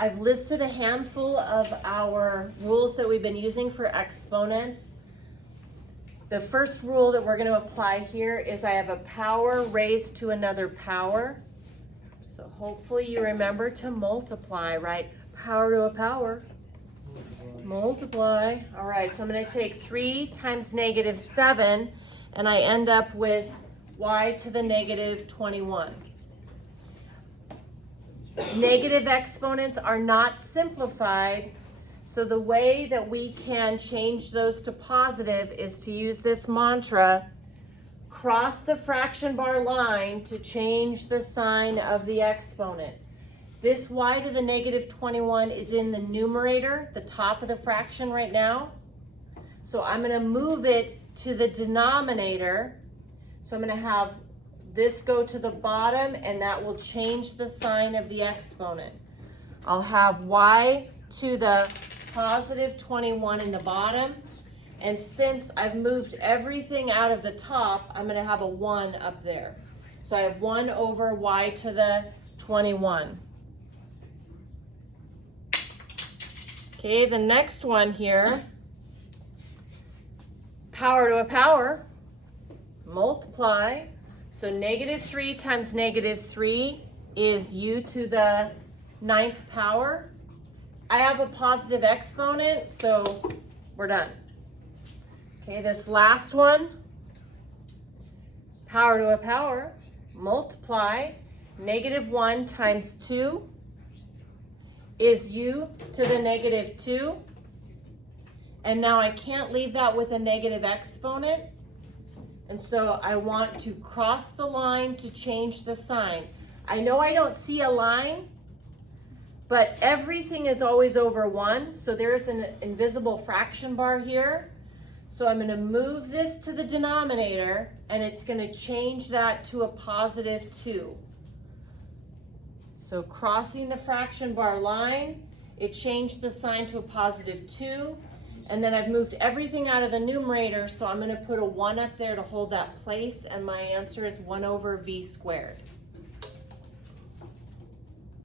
I've listed a handful of our rules that we've been using for exponents. The first rule that we're going to apply here is I have a power raised to another power. So hopefully you remember to multiply, right? Power to a power. Multiply. All right, so I'm going to take 3 times negative 7, and I end up with y to the negative 21. Negative exponents are not simplified, so the way that we can change those to positive is to use this mantra: cross the fraction bar line to change the sign of the exponent. This y to the negative 21 is in the numerator, the top of the fraction right now. So I'm going to move it to the denominator. So I'm going to have this go to the bottom, and that will change the sign of the exponent. I'll have y to the positive 21 in the bottom. And since I've moved everything out of the top, I'm going to have a 1 up there. So I have 1 over y to the 21. Okay, the next one here, power to a power, multiply. So negative 3 times negative 3 is u to the 9th power. I have a positive exponent, so we're done. Okay, this last one, power to a power, multiply. Negative 1 times 2 is u to the negative 2. And now I can't leave that with a negative exponent. And so I want to cross the line to change the sign. I know I don't see a line, but everything is always over 1. So there's an invisible fraction bar here. So I'm going to move this to the denominator, and it's going to change that to a positive 2. So crossing the fraction bar line, it changed the sign to a positive 2. And then I've moved everything out of the numerator, so I'm going to put a 1 up there to hold that place, and my answer is 1 over v squared.